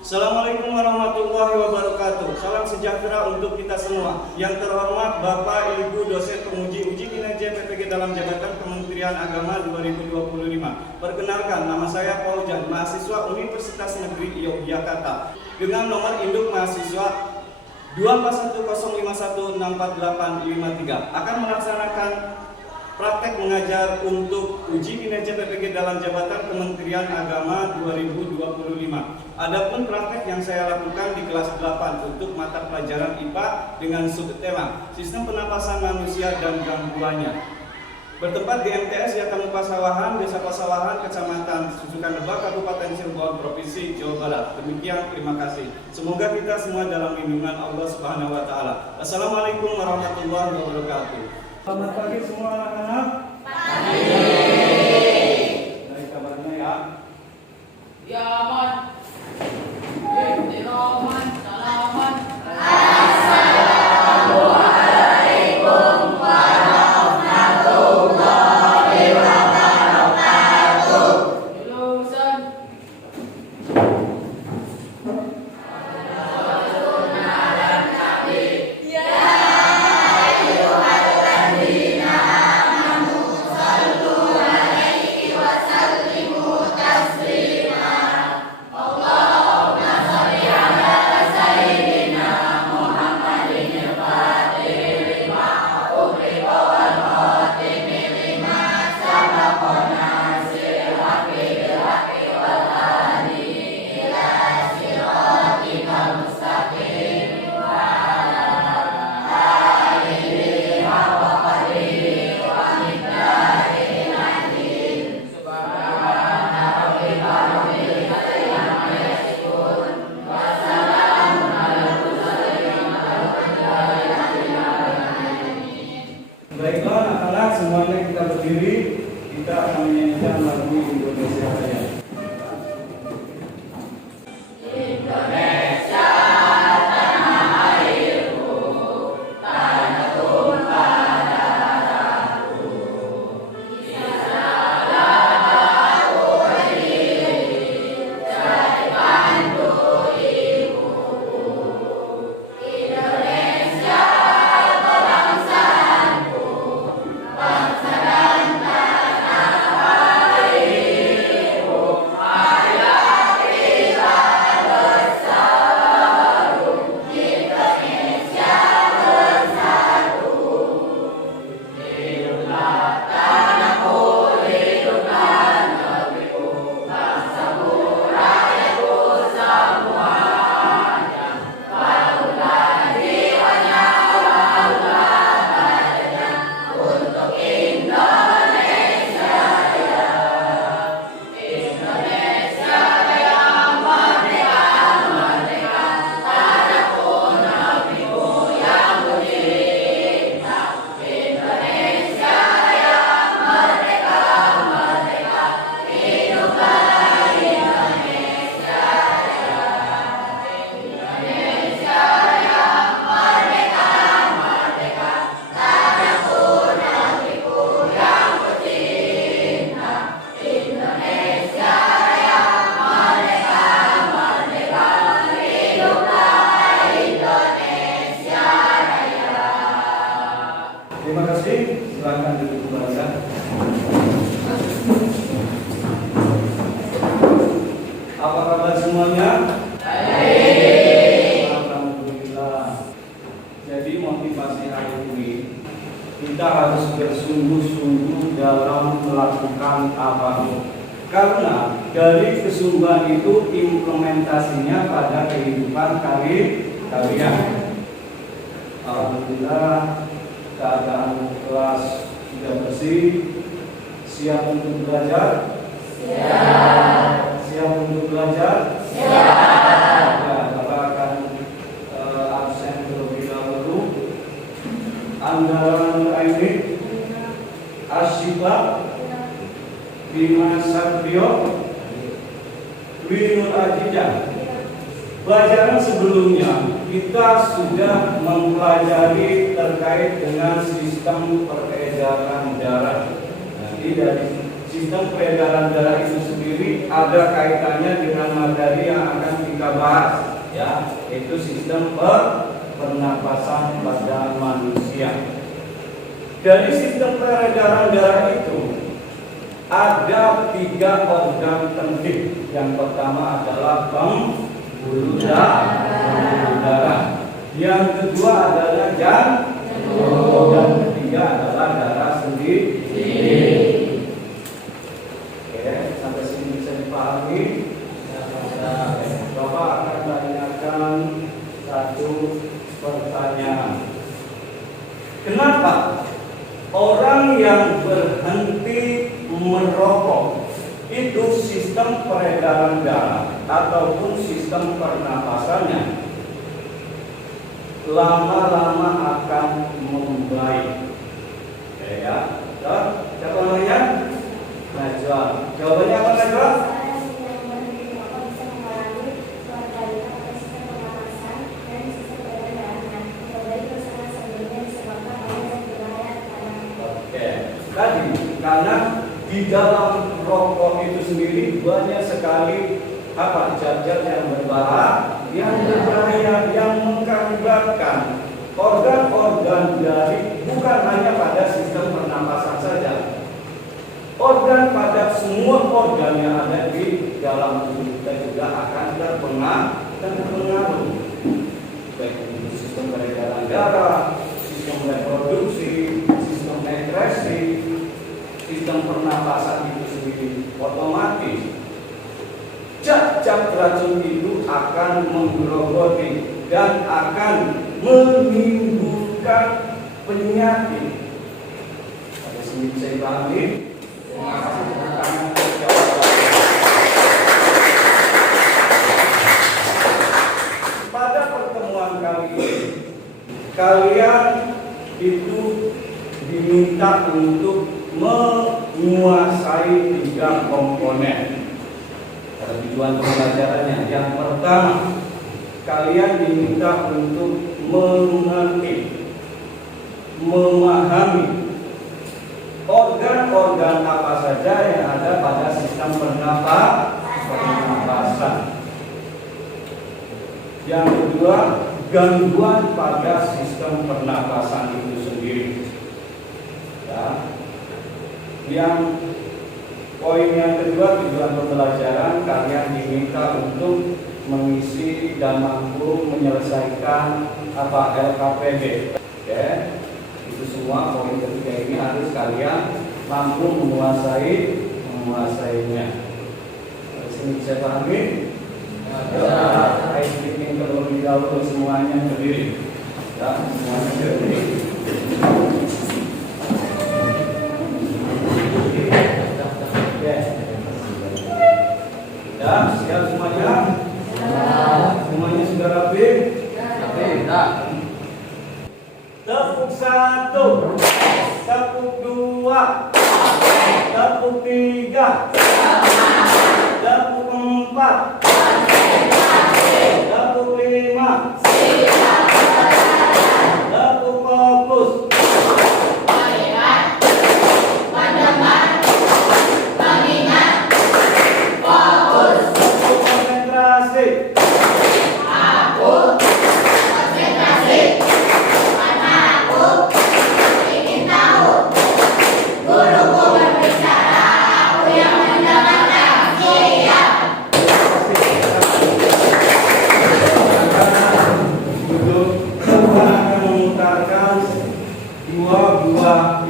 Assalamualaikum warahmatullahi wabarakatuh. Salam sejahtera untuk kita semua. Yang terhormat Bapak Ibu dosen penguji uji kinerja PPG dalam jabatan Kementerian Agama 2025. Perkenalkan, nama saya Paujan, mahasiswa Universitas Negeri Yogyakarta, dengan nomor induk mahasiswa 24105164853 akan melaksanakan praktek mengajar untuk uji kinerja PPG dalam jabatan Kementerian Agama 2025. Adapun praktek yang saya lakukan di kelas 8 untuk mata pelajaran IPA dengan subtema Sistem Penapasan Manusia dan Gangguannya, bertempat di MTS Yatamu Pasawahan, Desa Pasawahan, Kecamatan Susukan Lebak, Kabupaten Cirebon, Provinsi Jawa Barat. Demikian, terima kasih. Semoga kita semua dalam lindungan Allah Subhanahu wa taala. Assalamualaikum warahmatullahi wabarakatuh. Selamat pagi semua anak-anak. Pagi. Dari kabarnya ya. Ya aman. Aman. Salaman. Assalamualaikum warahmatullahi wabarakatuh. Lulusan. Baiklah anak-anak, semuanya kita berdiri. Kita akan menyanyikan lagu Indonesia Raya. Terima kasih. Silakan duduk kembali. Apa kabar semuanya? Baik. Alhamdulillah. Jadi motivasi hari ini kita harus bersungguh-sungguh dalam melakukan apapun. Karena dari kesungguhan itu implementasinya pada kehidupan kalian. Alhamdulillah, keadaan kelas sudah bersih, siap untuk belajar. Siap untuk belajar. Ya, Bapak akan absen terlebih dahulu. Anggaran ini Asyifa, Bima Satrio, Winur Ajijah. Pelajaran sebelumnya kita sudah mempelajari terkait dengan sistem peredaran darah. Jadi dari sistem peredaran darah itu sendiri ada kaitannya dengan materi yang akan kita bahas yaitu sistem pernapasan pada manusia. Dari sistem peredaran darah itu ada 3 organ penting. Yang pertama adalah pembuluh darah. Yang kedua adalah jantung. Dan ketiga adalah darah sendiri. Oke, sampai sini bisa dipahami. Bapak akan tanyakan satu pertanyaan. Kenapa orang yang berhenti merokok itu sistem peredaran darah ataupun sistem pernapasannya lama-lama akan membaik? Ya, siapa namanya? Najwa. Jawabannya apa, Najwa? Tadi, karena di dalam rokok itu sendiri banyak sekali zat-zat yang berbahaya, yang mengakibatkan organ-organ dari bukan hanya pada sistem pernapasan saja, organ pada semua organ yang ada di dalam tubuh kita juga akan terpengaruh, baik itu sistem peredaran darah, sistem reproduksi, sistem ekskresi, sistem pernapasan itu sendiri. Otomatis zat-zat racun itu akan menggerogoti dan akan menimbulkan penyakit. Ada sini saya pahami. Pada pertemuan kali ini, kalian itu diminta untuk menguasai 3 komponen tujuan pembelajarannya. Yang pertama, kalian diminta untuk mengerti, memahami organ-organ apa saja yang ada pada sistem pernapasan. Yang kedua, gangguan pada sistem pernapasan itu sendiri. Ya. Yang poin yang kedua, tujuan pembelajaran, kalian diminta untuk mengisi dan mampu menyelesaikan LKPD. Oke, itu semua poin ketiga ini harus kalian mampu menguasainya. Di sini bisa pahami? Saya bikin terlebih dahulu semuanya berdiri. Ya, semuanya berdiri. Ya, siap semuanya? Semuanya sudah rapi? Tepuk 1, tepuk 2, tepuk 3, tepuk 4, tepuk 5, tepuk fokus.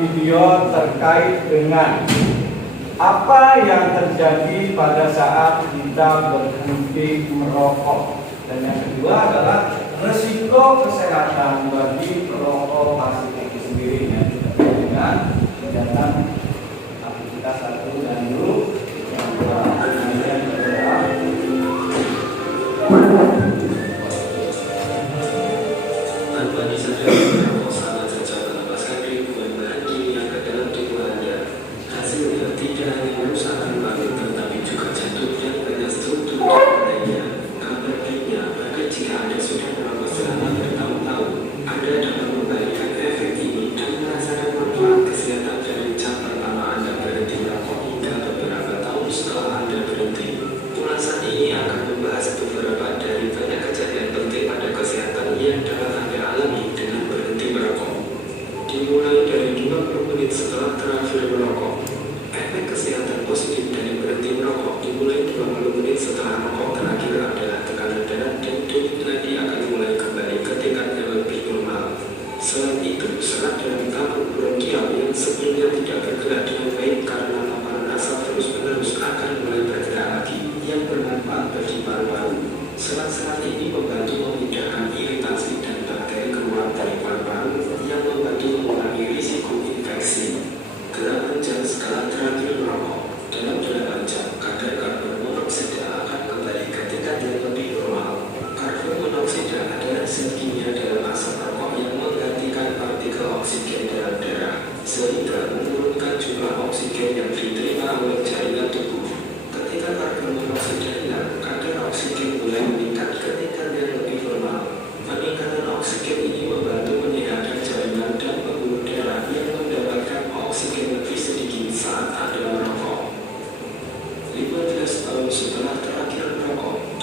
Video terkait dengan apa yang terjadi pada saat kita berhenti merokok, dan yang kedua adalah resiko kesehatan bagi perokok pasif itu sendiri yang terkait dengan kegiatan aktivitas 1 dan 2 yang kemudian adalah Kesehatan dari cabang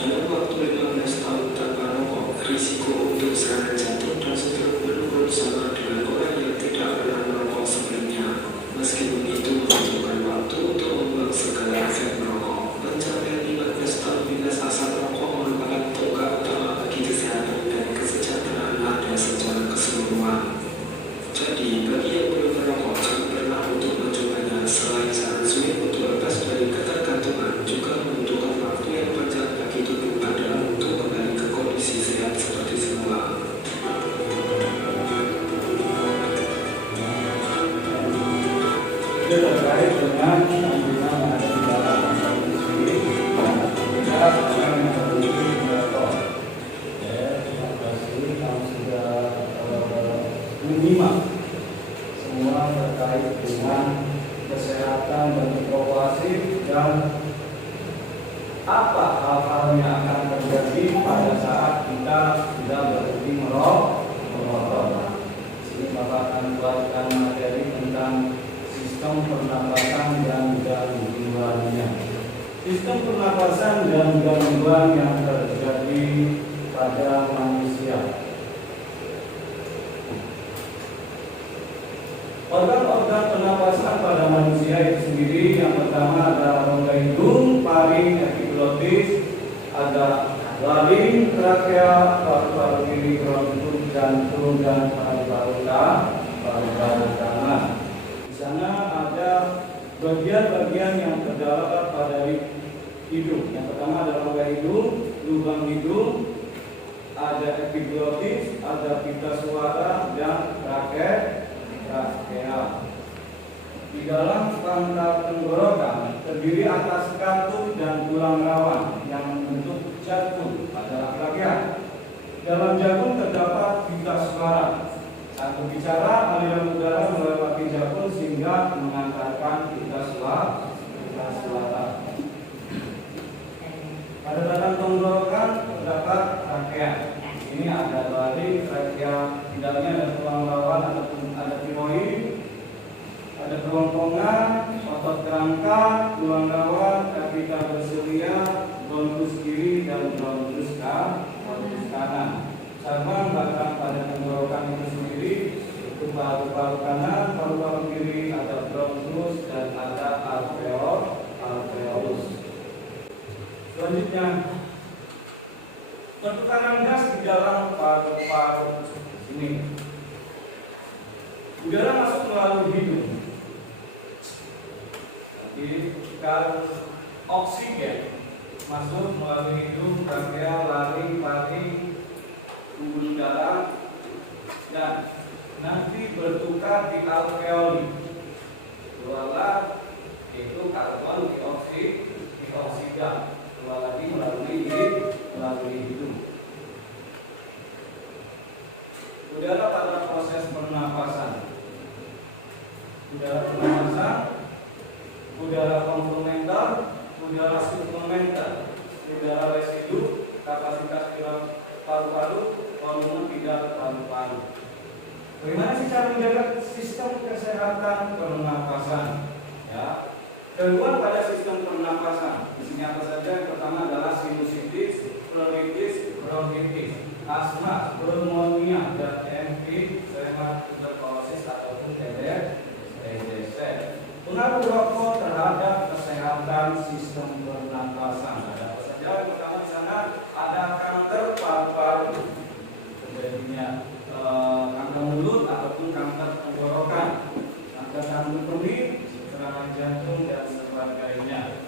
Dalam waktu 15 tahun tanpa rokok, risiko untuk serangan jantung dan stroke menurun sama dengan orang yang tidak pernah merokok sebelumnya. Meski begitu, membutuhkan waktu untuk membuang segala efek merokok. Pencapaian 15 tahun bebas asap rokok merupakan tonggak utama bagi kesehatan dan kesejahteraan Anda secara keseluruhan. Jadi, bagi yang belum merokok, jangan pernah untuk mencobanya. Selain sangat sulit untuk lepas dari ketergantungan, juga membutuhkan waktu yang panjang bagi tubuh Anda untuk kembali ke kondisi sehat seperti semula. Itu terkait dengan penggunaan ada di dalam kondisi kita akan memiliki merokok. Ya, terima kasih kamu sudah menyimak semua terkait dengan kesehatan berprovokasi dan apa hal-hal yang akan terjadi pada saat kita sudah berhenti merokok. Sini Bapak akan buatkan materi tentang sistem pernapasan dan gangguannya. Sistem pernapasan dan gangguan yang terjadi pada manusia. Organ-organ pernapasan pada manusia itu sendiri, yang pertama ada rongga hidung, paru, epiglotis, ada laring, trakea, paru-paru kiri, bronkus, jantung, dan paru-paru kanan. Di sana ada bagian-bagian yang terdapat pada hidung. Yang pertama ada rongga hidung, lubang hidung, ada epiglotis, ada pita suara, dan trakea. Di dalam pangkal tenggorokan terdiri atas kantung dan tulang rawan yang membentuk jantung pada laki-laki. Dalam jantung terdapat pita suara. Saat berbicara, aliran udara melewati jantung sehingga mengantarkan pita suara. Pada dalam tenggorokan terdapat trakea. Ini ada laring, trakea, di dalamnya ada tulang rawan ataupun ada tiroid, ada kerongkongan, otot kerangka, tulang rawan, kapita berselia, bronkus kiri dan bronkus kanan. Cabang batang pada tenggorokan itu sendiri itu paru-paru kanan, paru-paru kiri, ada bronkus dan ada alveolus. Selanjutnya, pertukaran gas di dalam paru-paru ini. Udara masuk melalui hidung. Jadi oksigen masuk melalui hidung, trakea, laring, paru, pembuluh darah, dan nanti bertukar di alveoli. Keluarlah itu karbon dioksida. Keluar lagi melalui hidung. Udara pada proses pernapasan. Udara komplementer, udara suplementer, udara residu, kapasitas paru-paru, volume tidak paru-paru. Bagaimana sih cara menjaga sistem kesehatan pernapasan? Ya, gangguan pada sistem pernapasan. Di sini apa saja? Yang pertama adalah sinusitis, pleuritis, bronkitis, asma, pneumonia, dan emfisema, tuberkulosis ataupun TBC. Pengaruh rokok terhadap kesehatan sistem pernapasan. Ada apa saja? Yang pertama di sana ada kanker paru-paru, terjadinya kanker mulut ataupun kanker tenggorokan, kanker kandung kemih, serangan jantung dan sebagainya.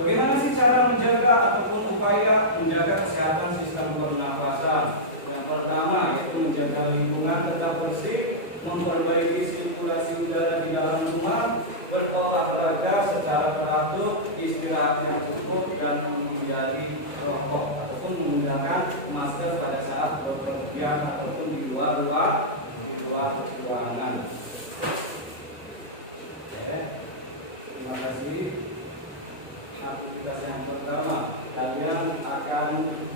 Bagaimana sih cara menjaga ataupun upaya menjaga kesehatan sistem pernapasan? Yang pertama yaitu menjaga lingkungan tetap bersih, memperbaiki sirkulasi udara di dalam rumah, berolahraga secara teratur, istirahat yang cukup, dan menghindari rokok ataupun menggunakan masker pada saat bepergian ataupun di luar ruangan. Terima kasih. Aktivitas yang pertama, kalian akan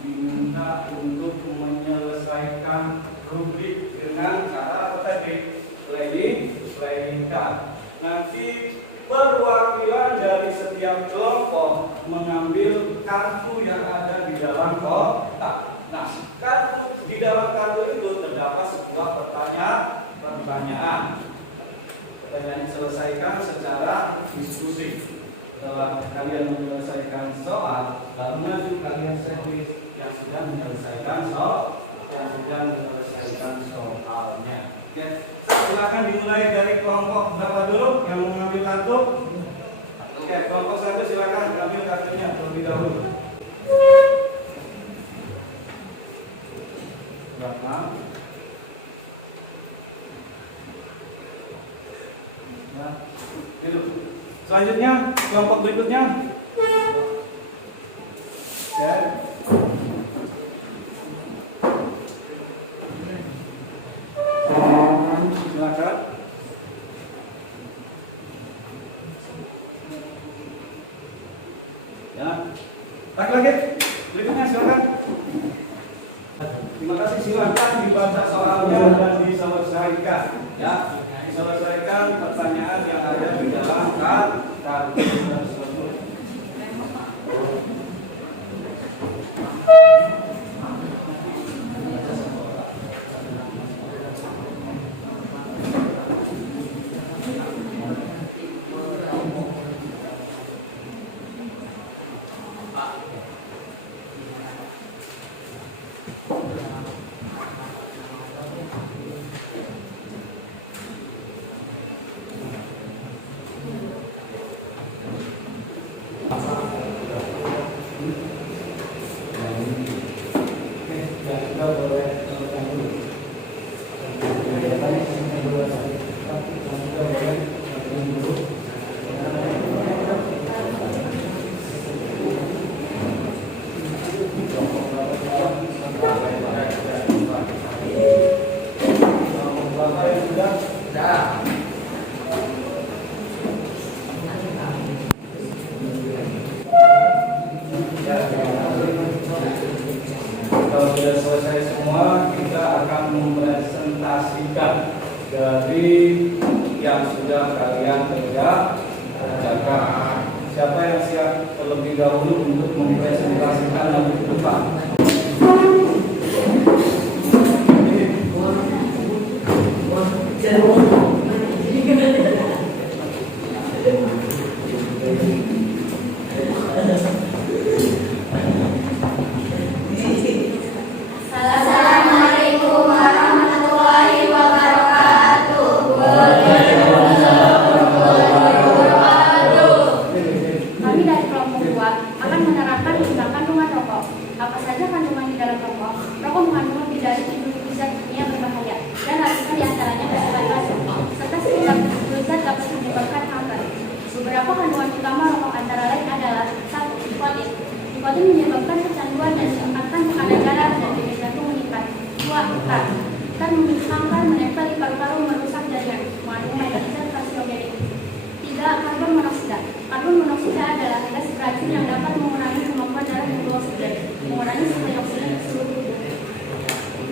diminta untuk menyelesaikan rubrik dengan cara apa tadi? Playing card. Nanti perwakilan dari setiap kelompok mengambil kartu yang ada di dalam slide-nya terlebih dahulu. Berapa? Nah, itu. Selanjutnya kelompok berikutnya. Share. Silakan. Ya. Lagi. Berikutnya silakan. Terima kasih, silakan dibaca soalnya dan diselesaikan. Ya, diselesaikan pertanyaan yang ada di dalam kartu tersebut. Kalau sudah selesai semua, kita akan mempresentasikan dari yang sudah kalian kerjakan. Siapa yang siap terlebih dahulu untuk mempresentasikan lebih depan? Assalamualaikum warahmatullahi wabarakatuh. Kami dari kelompok 2 akan menerangkan tentang kandungan rokok. Apa saja kandungan di dalam rokok? Rokok mengandung lebih dari 70 zat kimia berbahaya dan ratusan diantaranya bersifat basic, serta sekitar 70 zat dapat menyebabkan kanker. Beberapa kandungan utama rokok antara lain adalah 1. Nikotin. Nikotin menyebabkan kecanduan dan menyebabkan tekanan darah dan denyut jantung meningkat. 2. Tar. Tar memicu kanker, menempel di paru-paru, merusak jaringan, mengandung zat karsiogenik. 3. Karbon monoksida. Karbon monoksida adalah gas beracun yang dapat mengurangi kemampuan darah untuk oksigen, mengurangi suplai oksigen ke seluruh tubuh.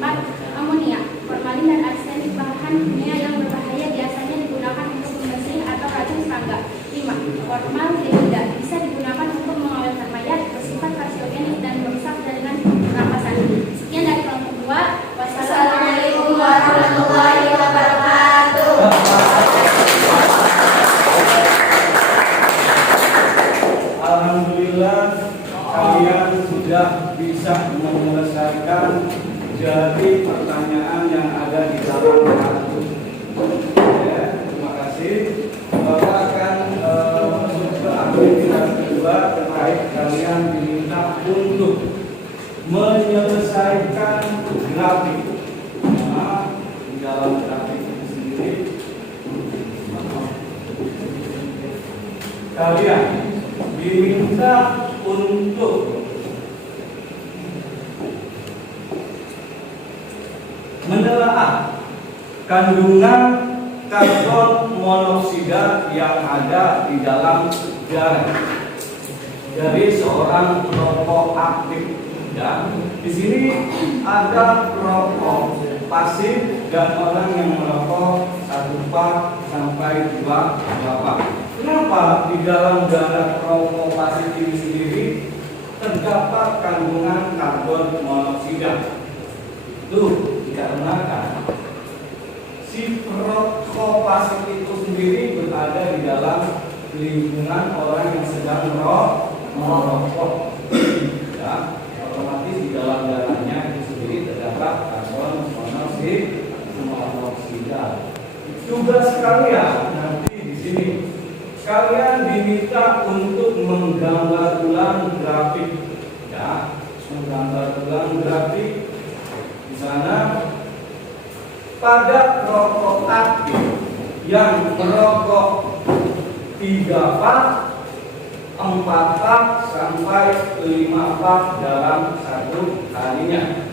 4. Amonia. Formalin dan arsenik, bahan kimia yang berbahaya, biasanya digunakan untuk membersih atau racun serangga. 5. Formaldehida bisa digunakan untuk mengawetkan mayat, bersifat karsiogenik dan merusak jaringan pernapasan. Sekian dari kelompok 2. Wassalamualaikum warahmatullahi wabarakatuh. Alhamdulillah kalian sudah bisa menyelesaikan dari pertanyaan yang ada di dalam kartu. Ya, terima kasih. Bapak akan masuk ke aktivitas kedua terkait kalian diminta untuk menyelesaikan grafik. Nah, di dalam grafik itu sendiri kalian diminta untuk menelaah kandungan karbon monoksida yang ada di dalam darah dari seorang perokok aktif. Ya, di sini ada perokok pasif dan orang yang merokok 1 pak sampai 2 pak. Kenapa di dalam darah perokok pasif ini sendiri terdapat kandungan karbon monoksida? Itu dikarenakan si perokok pasif itu sendiri berada di dalam lingkungan orang yang sedang merokok. Ya, otomatis di dalam darahnya itu sendiri terdapat karbon monoksida. Tugas kalian nanti di sini, kalian diminta untuk menggambar ulang grafik, ya, menggambar ulang grafik di sana. Pada rokok aktif yang merokok 3 pak, 4 pak sampai 5 pak dalam satu harinya.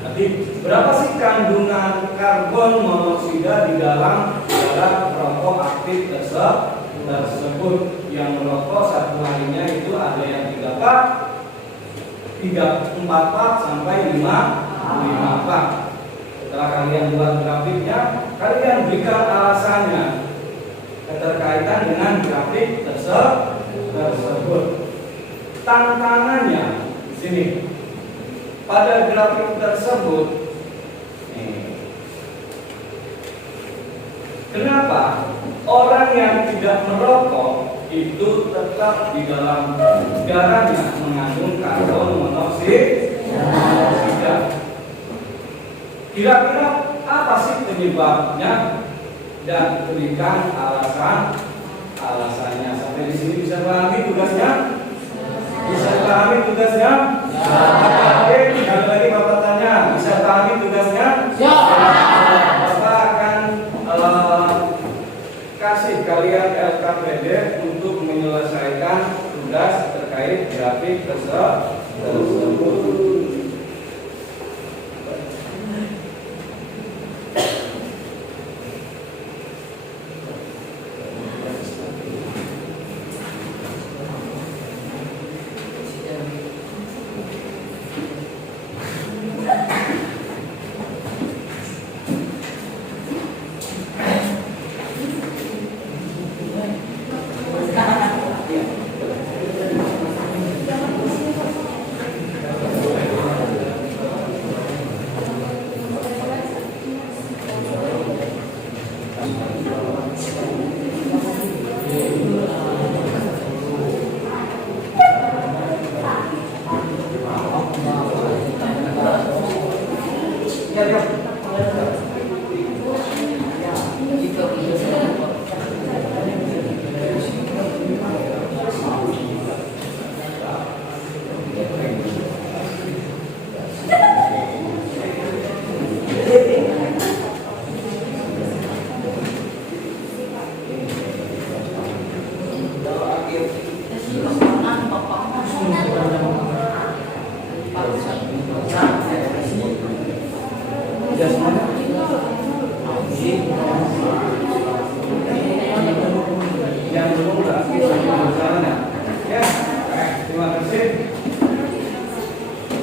Jadi berapa sih kandungan karbon monoksida di dalam rokok aktif tersebut? Yang merokok satu harinya itu ada yang 3 pak, 4 pak sampai 5 pak. Setelah kalian buat grafiknya, kalian berikan alasannya keterkaitan dengan grafik tersebut. Tantangannya di sini. Pada grafik tersebut, kenapa orang yang tidak merokok itu tetap di dalam darahnya mengandung karbon monoksida? Kira-kira apa sih penyebabnya, dan berikan alasannya. Sampai di sini bisa pahami tugasnya? Bisa pahami tugasnya? Oke, sekali lagi Bapak tanya, bisa pahami tugasnya? Bapak akan kasih kalian LKPD untuk menyelesaikan tugas terkait grafik tersebut.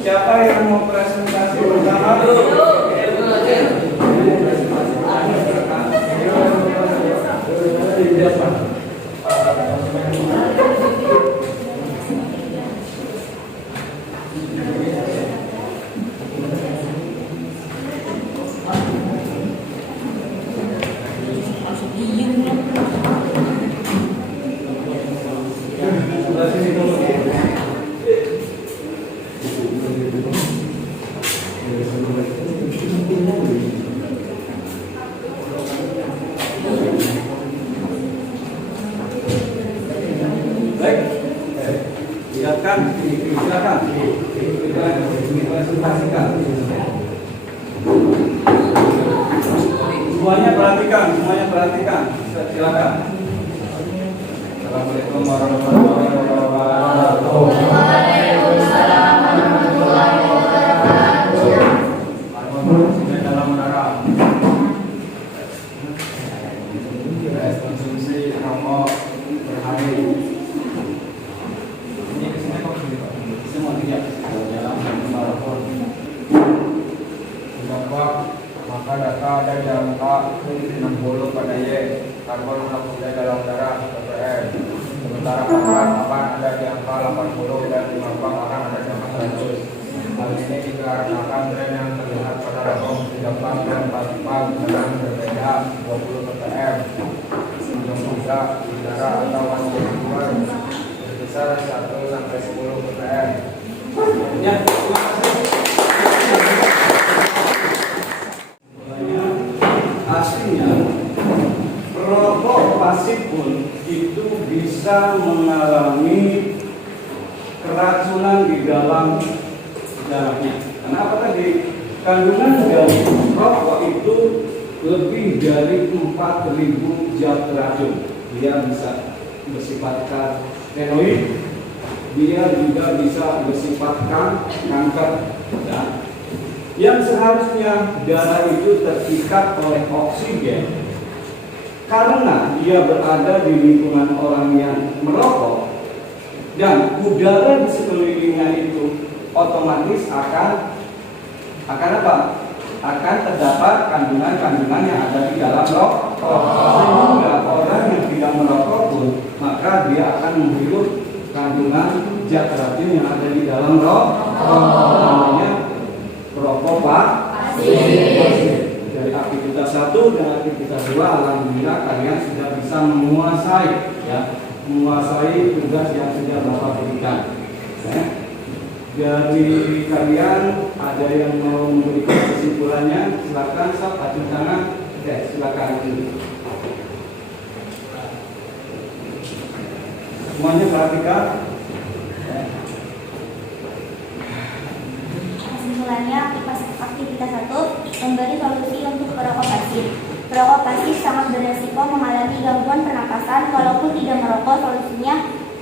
Siapa yang mau presentasi pertama? Silakan dipresentasikan. Semuanya perhatikan. Silakan. Assalamualaikum warahmatullahi wabarakatuh. Waalaikumsalam warahmatullahi wabarakatuh. Dalam darah konsumsi rokok per hari ini kesini kok semua tidak dalam merokok dampak, maka data ada di angka 60 pada Y karbon monoksida dalam darah ppm, sementara kapan ada di angka 80 dan 50 akan ada di angka 100. Hal ini dikarenakan tren yang terlihat pada rokok 3 pak dan 4 pak dengan berbeda 20 ppm. Ujung juga udara atau atmosfer berkisar 1 sampai 10 ppm. Ya, terima kasih. Aslinya rokok pasif pun itu bisa bisa mengalami keracunan di dalam darahnya. Karena apa tadi? Kandungan dari rokok itu lebih dari 4.000 zat racun. Dia bisa bersifat karotenoid, dia juga bisa bersifat kanker. Ya. Yang seharusnya darah itu terikat oleh oksigen, karena dia berada di lingkungan orang yang merokok dan udara di sekelilingnya itu otomatis akan apa? Akan terdapat kandungan-kandungan yang ada di dalam rokok. Sehingga orang yang tidak merokok pun maka dia akan menghirup kandungan zat racun yang ada di dalam rokok. Namanya rokok pasif. Dari aktivitas 1 dan aktivitas 2, alhamdulillah kalian sudah bisa menguasai tugas yang sudah Bapak berikan. Dari kalian ada yang mau memberikan kesimpulannya? Silakan, sok acung tangan. Silakan. Semuanya perhatikan. Kesimpulannya, aktivitas 1 memberi solusi untuk perokok pasif. Perokok pasif sangat beresiko mengalami gangguan pernapasan walaupun tidak merokok. Solusinya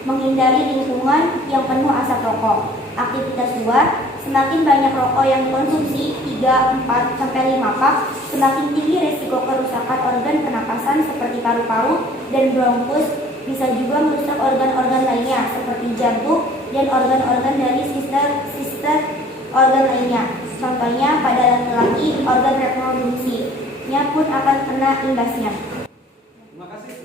menghindari lingkungan yang penuh asap rokok. Aktivitas 2, semakin banyak rokok yang dikonsumsi 3, 4, sampai 5 pak, semakin tinggi resiko kerusakan organ pernapasan seperti paru-paru dan bronkus, bisa juga merusak organ-organ lainnya seperti jantung dan organ-organ dari sistem organ lainnya. Contohnya pada laki-laki organ reproduksinya pun akan kena imbasnya. Terima kasih.